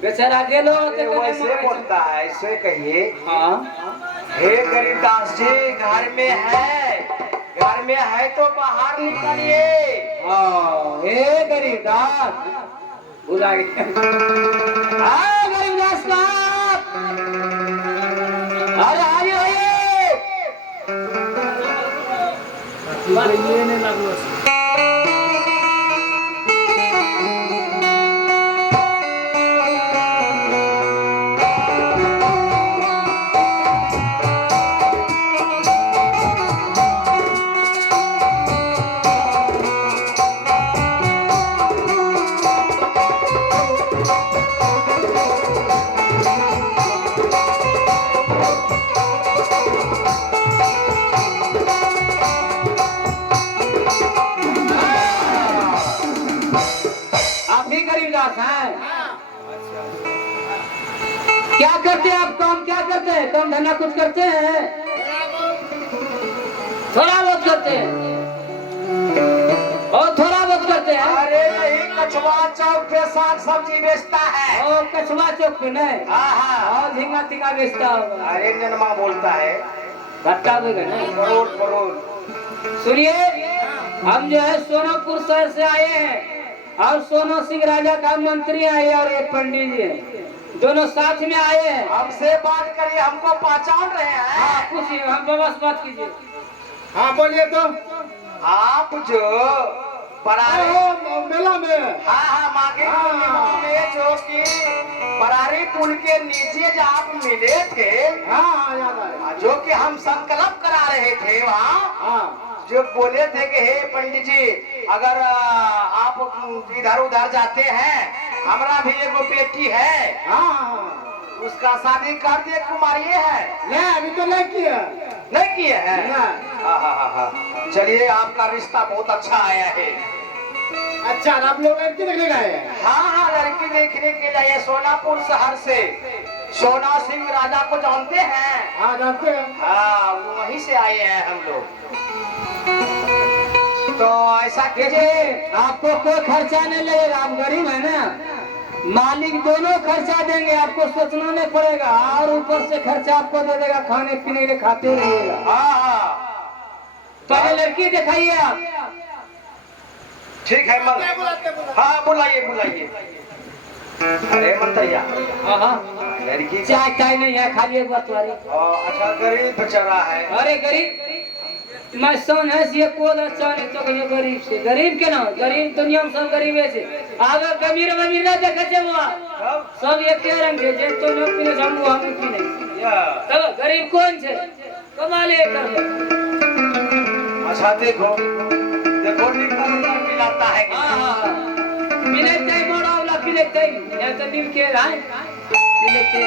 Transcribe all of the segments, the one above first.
बेचारा गेलो तो वैसे बोलता है, ऐसे कहिए। हाँ हे गरीबदास जी, घर में है तो बाहर निकलिए। हाँ हे गरीबदास बुला हाँ गरीबदास साहब अरे आइए क्या करते हैं आप? काम क्या करते हैं? काम धंधा कुछ करते हैं? थोड़ा बहुत करते हैं और थोड़ा बहुत करते हैं। अरे यही कछुआ चौक पे साग सब्जी बेचता है। ओ कछुआ चौक पे नहीं? हाँ और झींगा तींगा बेचता होगा। अरे जन्मा बोलता है घट्टा देगा नहीं? करोड़ करोड़। सुनिए, हम जो है सोनापुर शहर से आए हैं और सोनो सिंह राजा का मंत्री आए और एक पंडित जी हैं, दोनों साथ में आए हैं। हमसे बात करिए, हमको पहचान रहे हैं? हाँ पूछिए, हम बस बात कीजिए। हाँ बोलिए तो। आप जो परारी मेला में, हाँ माघी पूर्णिमा में जो कि परारी पुल के नीचे जब आप मिले थे, हाँ याद आया। जो कि हम संकल्प करा रहे थे वहाँ, हाँ जो बोले थे कि हे पंडित जी, अगर आप इधर उधर जाते हैं, हमारा भी एगो बेटी है, हाँ उसका शादी कर दे, कुमारी है। नहीं अभी तो नहीं किया। नहीं किए हैं? नहीं। हाँ। चलिए, आपका रिश्ता बहुत अच्छा आया है। अच्छा, आप लोग लड़की देखने गए हैं? हाँ लड़की देखने के लिए सोनापुर शहर से सोना सिंह राजा को जानते हैं? हाँ जानते हैं। हाँ, वो वहीं से आए हैं हम लोग। तो ऐसा कीजिए, आपको कोई खर्चा नहीं लगेगा, आप गरीब है ना, मालिक दोनों खर्चा देंगे, आपको सोचना नहीं पड़ेगा और ऊपर से खर्चा आपको दे देगा, खाने पीने के लिए खाते रहिएगा। हाँ पहले लड़की दिखाइए आप। ठीक है हाँ बुलाइए। अरे मंत्रिया, लड़की चाय नहीं है, खाली एक बात वाली। अच्छा, गरीब बेचारा है। अरे गरीब मैं सोन है ये कोद चाने तो कहियो गरीब से गरीब के ना, गरीब दुनिया में सब गरीब है से आगे गमीर अमीर ना देखे छे वो सब एक के रंग है, जे तो न पीने हम हम पीने तब गरीब कौन छे? कमाले कर ले। अच्छा देखो निकल मिलाता है। हां मिले तई मोड़ावला पीले तई या तो दिल के राय पीले तई।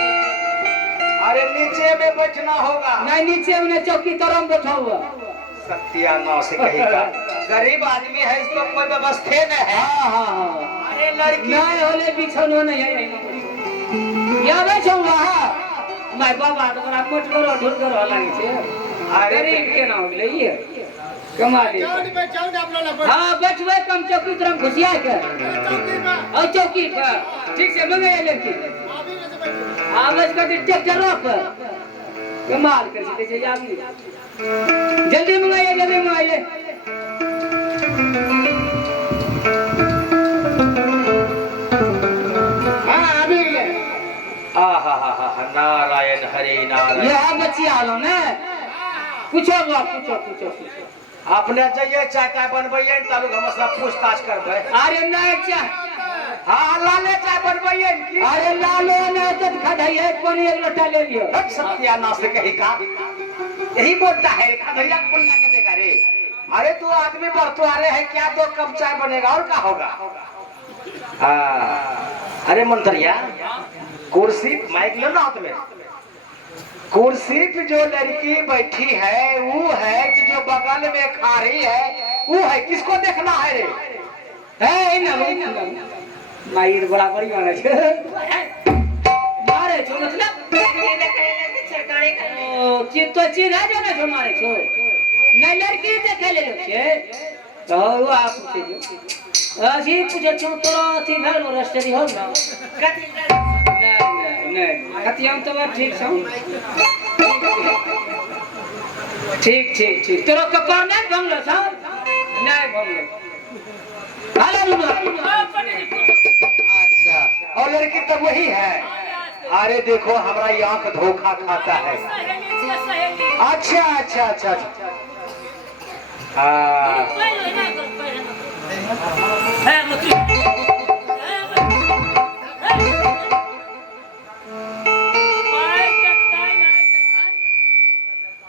अरे नीचे में बैठना होगा। नहीं नीचे में चौकी तरफ बैठा हुआ। सत्यानाश से कहेगा, गरीब आदमी है, इसको कोई व्यवस्था नहीं है। हाँ अरे लड़की नहीं होले बिछौनो नहीं है या बैठो वहाँ माय बाबा तो बड़ा मोट करो ढोल करो लागे छे। गरीब के ना होले ये कमाली। हाँ बैठवे कम चौकी तरफ घुसिया के और चौकी पर ठीक से मंगे लड़की आवाज कर ट्रैक्टर पर कमाल कर से जे आदमी जल्दी मंगाइए। हाँ अभी नारायण हरे नारायण। यह बच्ची आलो ने पूछो अपने जाइए चाय बनबैये तब हम सब पूछताछ करबे। अरे नहीं चाय, हाँ लाले चाय बनबैये की। अरे लालो ने तो खदाइए पानी एक लोटा ले लियो। सत्यानाश से कही का यही बोलता है, खदैया बोलना के देगा रे। अरे तू आदमी बरतुआरे है क्या, 2 कप चाय बनेगा और क्या होगा। अरे मंत्रिया, कुर्सी माइक लो ना हाथ में। कुर्सी पे जो लड़की बैठी है वो है कि जो बगल में खा रही है वो है, किसको देखना है रे? है ना मायर बराबरी माने छे मारे छो मतलब चित तो चिरा जाने छो मारे छो न लड़की देखे ले छे तो आप पूछे जो अजी पूछे छो तोरा अथी भेल रस्ते हो ना नहीं कतियम तो बात ठीक छौ ठीक ठीक ठीक तेरो कपार नहीं भंगलो छ नहीं भंगलो हालो अच्छा और लड़की तब वही है। अरे देखो हमारा ये आंख धोखा खाता है। अच्छा अच्छा अच्छा अच्छा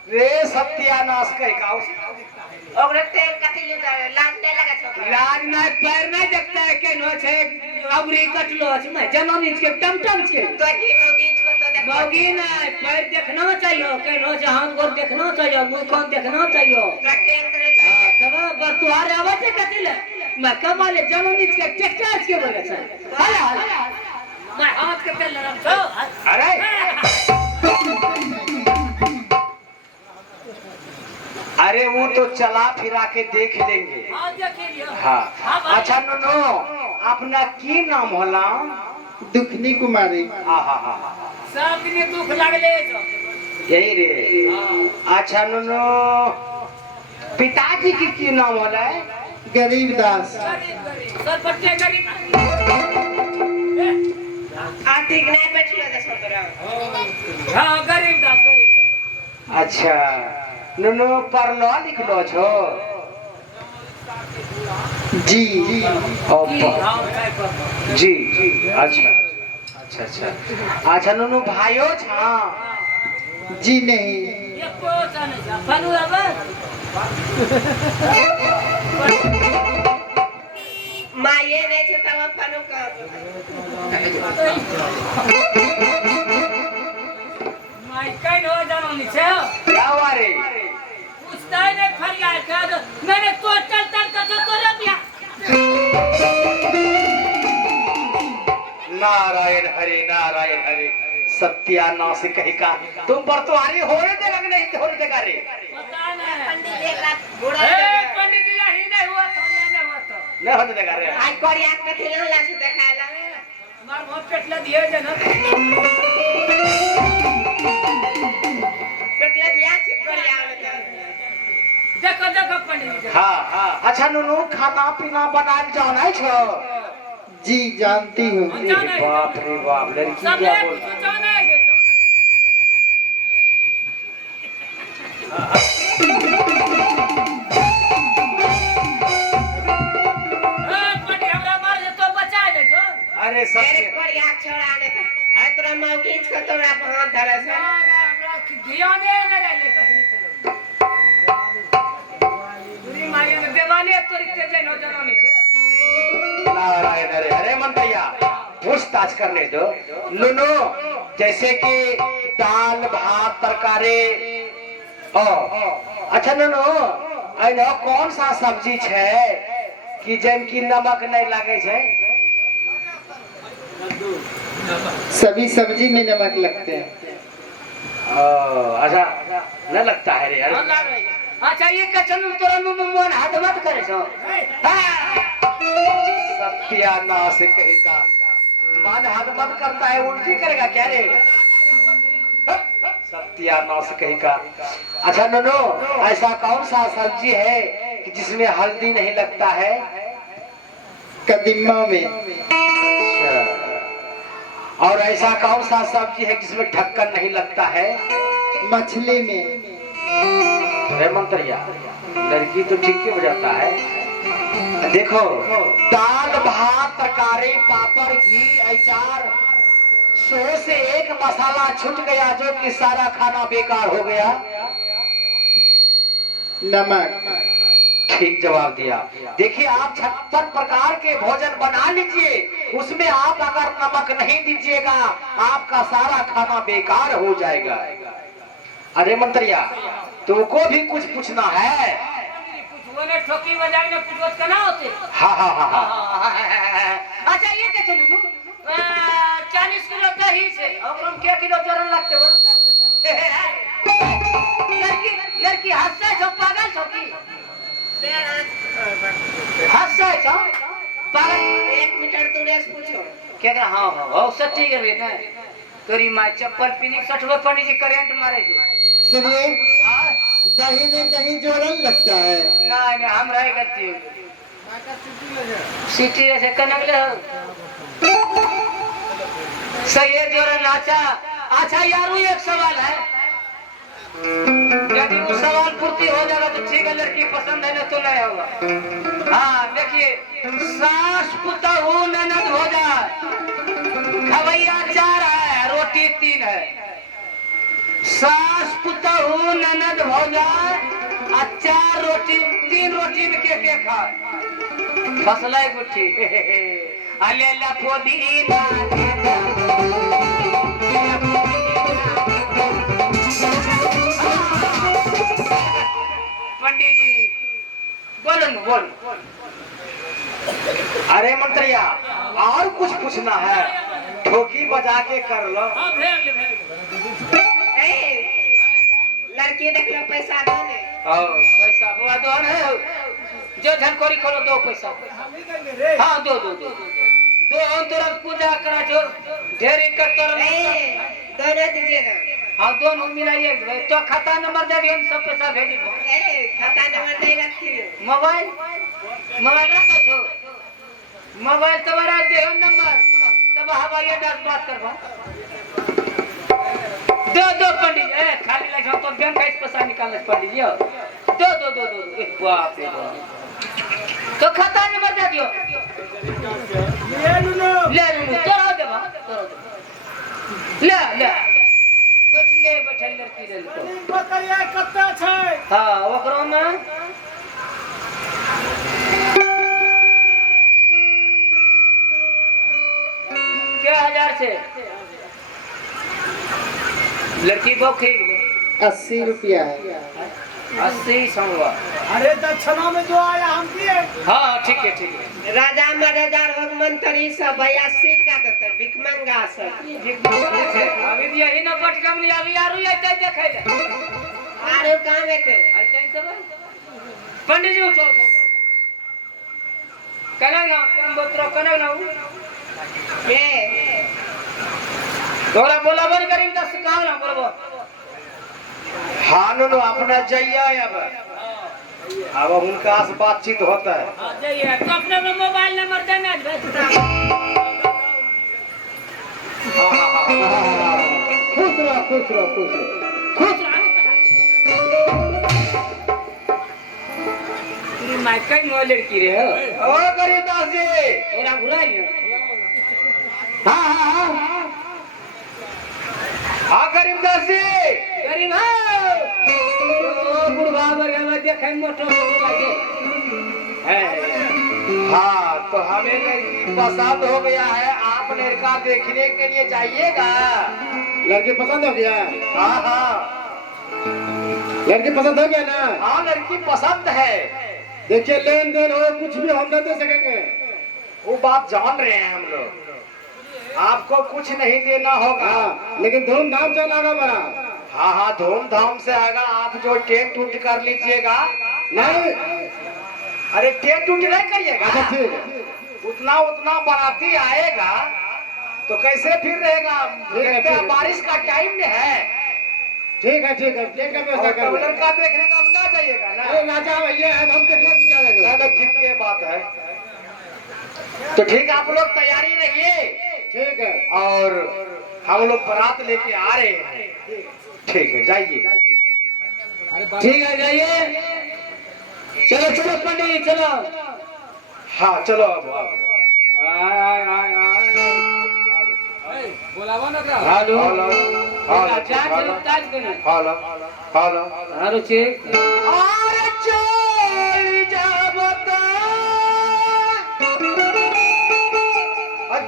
रे सत्यानाश कह का ओकरे तेल कथी ले लाज नहीं लगा छ लाज नहीं पैर नहीं देखता है केनो छे अबरी कटलो छ मैं जननी के टमटम छे तो की मौगीच को तो देखो मौगी नहीं पैर देखना चाहिए केनो छे हाथ गोर देखना चाहिए मुंह कान देखना चाहिए ट्रेन करे तब बस तुहारे आवाज कथी ले मैं कमाले जननी के टेक्टर के बोले छ हला मैं हाथ के तेल लगा छो अरे अरे वो तो चला फिरा के देख लेंगे। हां देख लियो हाँ अच्छा नो अपना की नाम होला दुखनी कुमारी। हाँ हाँ हाँ सब दिन दुख लागले छ यही रे। अच्छा नो पिताजी की नाम होला गरीब दास। सर बच्चे गरीब आर्थिक नहीं बैठलो देखो तोरा हां गरीब दास गरीब। अच्छा नुनो पढ़लो लिखलो छो जी जी अच्छा अच्छा अच्छा अच्छा नुनो भाइयों छा जी नहीं ये कोसा नहीं जा फनु अब माँ ये नहीं छ तब फनु का माई कहीं हो जानो नहीं छे क्या वारे पूछता ही नहीं फरियाद कर मैंने तो चल तो रे बिया नारायण हरे सत्यानाश कही का तुम पर तो आरी होने दे लग नहीं होने देगा रे पता नहीं पंडित एक रात बूढ़ा ए पंडित जी ही नहीं हुआ तो नहीं हुआ तो नहीं होने देगा रे आज कोरिया कथी ना ला से देखाला मार बहुत पेट ल दिए जना पेटला दिया से कोरिया देखो पंडित जी हाँ अच्छा नुनू खाना पीना बनाल जाना छो जी जानती हूँ। अरे बाप रे बाप लड़की सब क्या ले बोल कुछ जाना है पंडित हमरा मार दे तो बचा ले जो अरे तेरे सत्य कोरिया छोड़ा ने तो आज तोरा मौगीच को तोरा हाथ धरे से ध्यान नहीं ले कहीं चलो दूरी माये में देवाने तोरी तेज न जानो नहीं छे नारायण हरे हरे मंतैया पूछताछ करने दो नुनू जैसे कि दाल भात तरकारी ओ अच्छा नुनू ऐनो कौन सा सब्जी छे कि जम की नमक नहीं लागे छे सभी सब्जी में नमक लगते हैं। अच्छा न लगता है रे अरे अच्छा ये कचन तोरा मुंह मन हाथ मत करे छो सत्यानाश कहेगा मन हाथ मत करता है उल्टी करेगा क्या रे सत्यानाश कहेगा। अच्छा नो ऐसा कौन सा सब्जी है कि जिसमें हल्दी नहीं लगता है कदीमा में। अच्छा और ऐसा कौन सा सब्जी है जिसमें ढक्कन नहीं लगता है मछली में। रे मंत्रिया लड़की तो ठीक ही हो जाता है। देखो दाल भात तरकारी पापड़ घी अचार 100 से एक मसाला छूट गया जो कि सारा खाना बेकार हो गया। नमक। ठीक जवाब दिया। देखिए आप 76 प्रकार के भोजन बना लीजिए उसमें आप अगर नमक नहीं दीजिएगा आपका सारा खाना बेकार हो जाएगा। अरे मंत्रिया तुमको भी कुछ पूछना है। बोले ठोकी बाजार में कुछ करना होते हाँ हाँ हाँ हाँ अच्छा ये के चलू 40 किलो दही से और हम क्या किलो जोरन लगते बोल लड़की हंसे छो पागल छो की हंसे छो पागल 1 मीटर दूर से पूछो क्या हां हां सच्ची कर रही ना तोरी माँ चप्पल पीनी 60 पंडित जी करेंट मारे जे सुनिए हाँ? दही में कहीं जोरन लगता है। नहीं हम रह गए सिटी ऐसे कनक ले सही है जोरन। अच्छा यार एक सवाल है, यदि वो सवाल पूर्ति हो जाएगा तो ठीक है, लड़की पसंद है ना तो नहीं होगा। हाँ देखिए, सास पुतहु ननद हो जाए, खवैया 4 है रोटी 3 है। सास पुतहु ननद हो जाए और 4 रोटी 3 रोटी में के खाए फसला गुट्ठी अले पुदीना पंडित जी बोल। अरे मंत्रिया और कुछ पूछना है, ठोकी बजा के कर लो। लड़की देख लो, पैसा दो ने। पैसा बुआ दो है जो झनकोरी खोलो, 2 पैसा। हाँ दो हम तोरा पूजा करा जो ढेरी कर दोनों दीजिएगा। हाँ दोनों मिलाइए तो खाता नंबर दे दियो, सब पैसा भेज दो। खाता नंबर नहीं रखी। मोबाइल रखो छो, मोबाइल तुम्हारा दे नंबर, तब हवाई अड्डा से बात करवा। दो पंडित खाली लगा तो बैंक का पैसा निकाल पंडित जी। दो बाप रे तो खाता नंबर दे दियो। ले तोरा देबा ले बैठल लड़की ले तो बताइए कत्ता छै। हाँ ओकरो में क्या 1000 से लड़की बौखी 80 रुपया है। 80 संगवा। अरे दक्षिणा में जो आया हम दिए। हाँ ठीक है राजा महाराजा और मंत्री सब 82 का देते, भिकमंगा सब। अभी यही न बट कम नहीं अभी यारू ये तय देखे ले आरे काम है के पंडित जी उठो कना ना कम बोतरो कना ना के तोरा बोला बन करीम 10 कहां ना बोलबो। हाँ नो अपना जाइए अब उनका से बातचीत होता है। जाइए तो अपने मोबाइल नंबर देना खुश रहो। खुश तेरी माइकई नो लड़की रे ओ गरीबदास जी, तोरा घुराई हाँ गरीबदास जी, गरीब बुढ़वा बरगा देखे मोटो लगे है। हाँ तो हमें लड़की पसंद हो गया है, आप लड़का देखने के लिए जाइएगा। लड़की पसंद हो गया? हाँ लड़की पसंद हो गया ना? हाँ लड़की पसंद है। देखिए लेन देन हो कुछ भी हम दे सकेंगे। वो बात जान रहे हैं हम लोग, आपको कुछ नहीं देना होगा। लेकिन धूमधाम से लागा बड़ा। हाँ धूमधाम से आएगा। आप जो टेंट उंट कर लीजिएगा। नहीं अरे टेंट उंट नहीं करिएगा, अच्छा ठीक है। उतना बाराती आएगा तो कैसे फिर रहेगा। देखते हैं बारिश का टाइम में है। ठीक है टेंट का व्यवस्था कर लो। लड़का देखने का मजा जाइएगा ना। अरे राजा भैया हम देखने को क्या लगे। ठीक है बात है तो ठीक है, आप लोग तैयारी रहिए। ठीक है और हम लोग बारात लेके आ रहे हैं। ठीक है जाइए। ठीक है जाइए। चलो पंडित चलो। हाँ चलो अब बोलावा ना hello hello hello hello check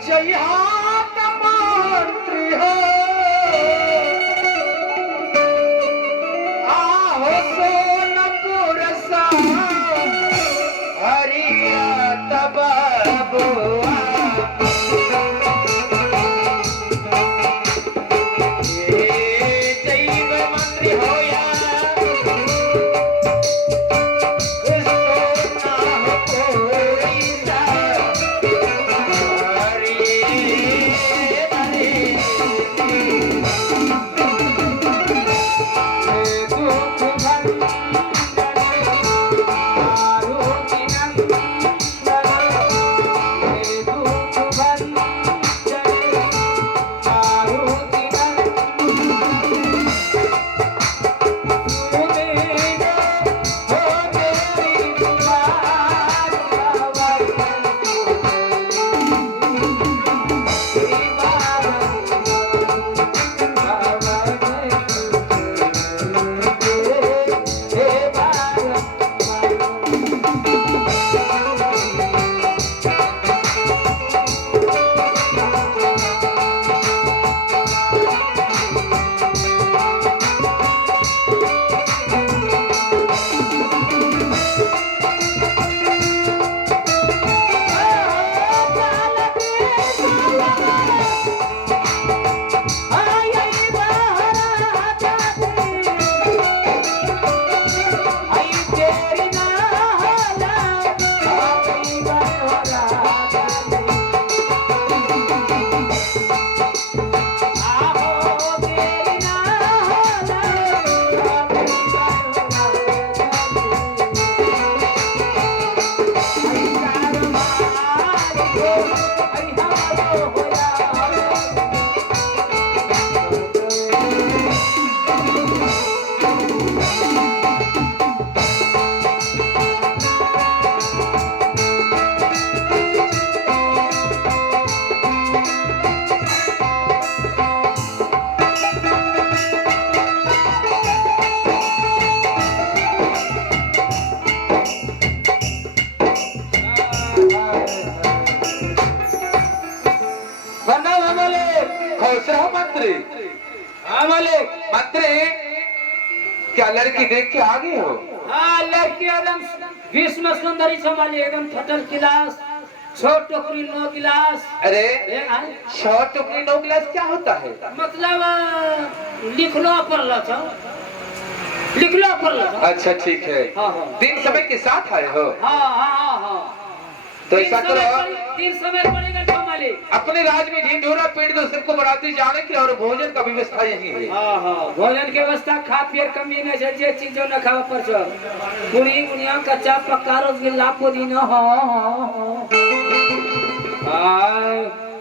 जय हाथ मंत्री हो आहो सोनपुर सा हरिया तबुआ हाँ मालिक। खुश रहो मंत्री। हाँ मालिक। मंत्री क्या लड़की देख के आ गए हो? हाँ लड़की एकदम भीष्म सुंदरी संभाली एकदम फटल गिलास छोट टोकरी 9 गिलास। अरे ए, हाँ? 6 टोकरी 9 गिलास क्या होता है? मतलब लिखलो पढ़लो था लिखलो पढ़लो था। अच्छा ठीक है। हाँ हाँ दिन समय के साथ आए हो हाँ हाँ हाँ हाँ तो ऐसा करो, तीन समय पड़ेगा संभाली। अपने राज में ढिंढोरा पेड़ दो सबको बढ़ाते जाने की और भोजन का व्यवस्था यही है। हाँ हाँ भोजन के व्यवस्था खा पियर कमी नहीं है जे चीज जो न खावा पर छ पूरी बुनिया कच्चा पक्का रसगुल्ला पुदीना हाँ हाँ हाँ